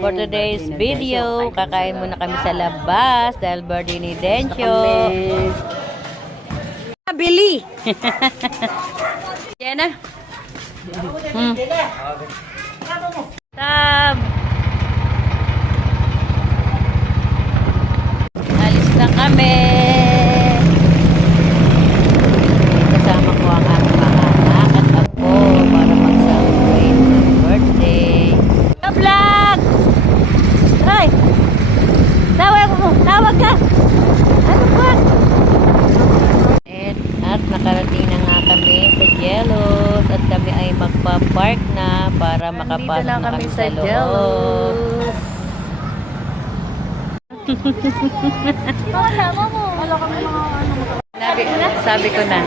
For today's video, kakain muna kami sa labas dahil birthday ni Dencio. Bili! Yan na. Tab! Alis na kami. Kasama ko ang aking mga anak at apo para mag-celebrate ng birthday. Vlog! Hoy! Tawag ka! Ano ba? At nakarating na nga kami sa Jellos at kami ay magpa-park na para makapasok na kami sa loob. Kasama mo. Wala kami mga Sabi ko na.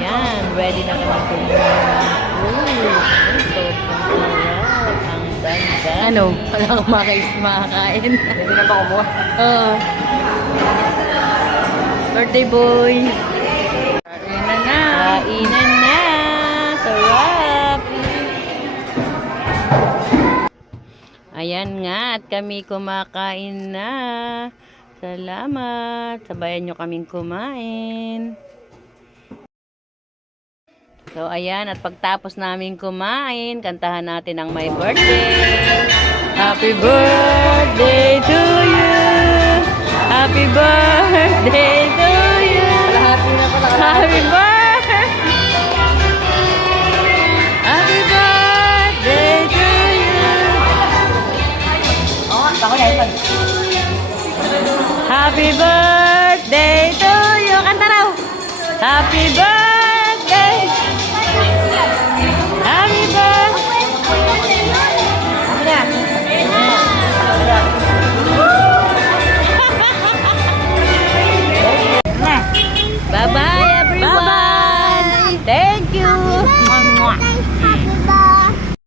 Yan, ready na kami kumuha. Sobrang sarap. Ang ganda. Ano? Wala kang makakain. Hindi na ba kumuha? Oo. Birthday boy. Kainan na. Kainan na. Sarap. Ayan nga. At kami kumakain na. Salamat. Sabayan nyo kaming kumain. So, ayan. At pagtapos namin kumain, kantahan natin ang my birthday. Happy birthday to you. Happy birthday to you. Kalahati na pala. Happy birthday. Happy birthday to you. Ako na ito. Happy birthday to you. Kanta raw. Happy birthday.